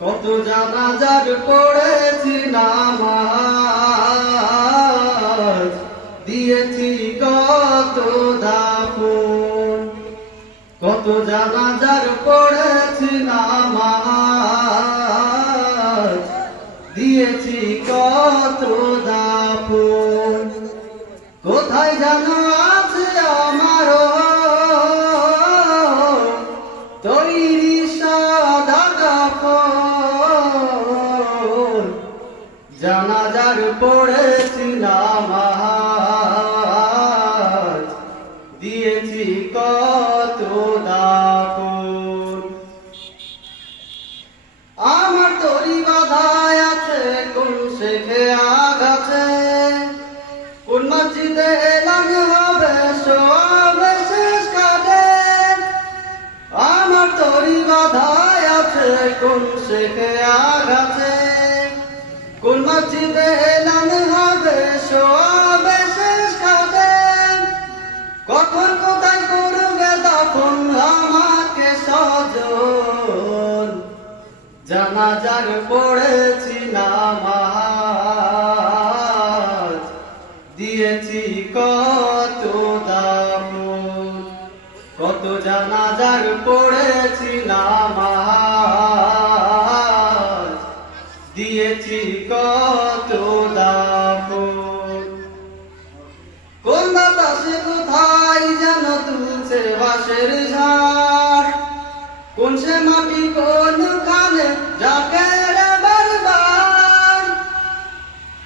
কত জানাজার পড়েছি নামাজ, দিয়েছি কত দাফন। কত জানাজার পড়েছি নামাজ, দিয়েছি কত দাফন। কোথায় জানো আছে আমারও তৈরি সাদা কাফন। জানাজার পড়েছি নামাজ, দিয়েছি কত দাফন। আমার তরি বাধায় আছে কোন শেখে আগাছে, কোন মসজিদে এলান হবে সবে শেষ কাজে। আমার তরি বাধায় আছে কোন শেখে আগাছে, কোন মসজিদে এলান হবে সবে শেষ কাজে। কখন কোথায় করবে দাফন আমাকে সজন, জানাজার পড়েছি নামাজ, দিয়েছি কত দাফন। কত জানাজার পড়েছি নামাজ, দিয়েছি কত দাফন। কোন বাতাসে কোথায় যেন তুলছে বাঁশের ঝাড়, কোন সে মাটি কোন খানে যাকে রে বারবার।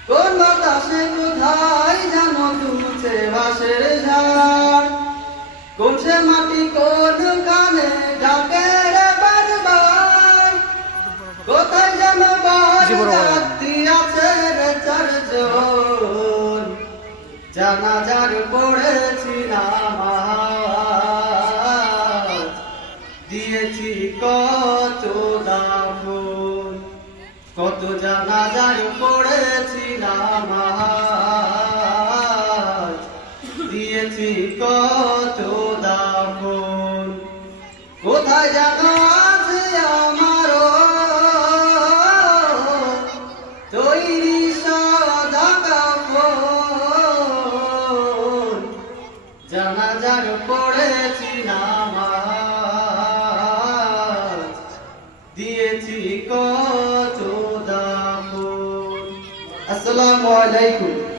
কোন বাতাসে কোথায় যেন তুলছে বাঁশের ঝাড়, কোন সে মাটি কোন খানে যাকে রে বারবার। কোথায় যেন বাড়ি আছে রে চারজন, জানাজার পড়েছি নামাজ, দিয়েছি কত দাফন। কত জানাজার পড়েছি নামাজ, দিয়েছি কত দাফন। কোথায় জানো আছে আমারও তৈরি সাদা কাফন। জানাজার পড়েছি নামাজ, দিয়েছি কত দাফন। আসসালামু আলাইকুম।